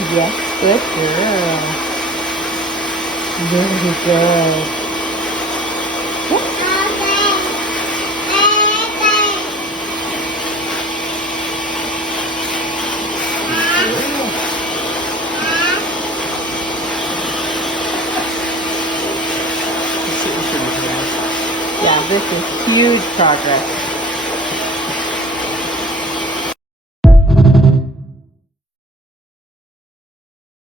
Yes, good girl. Very good. Yeah, this is huge progress.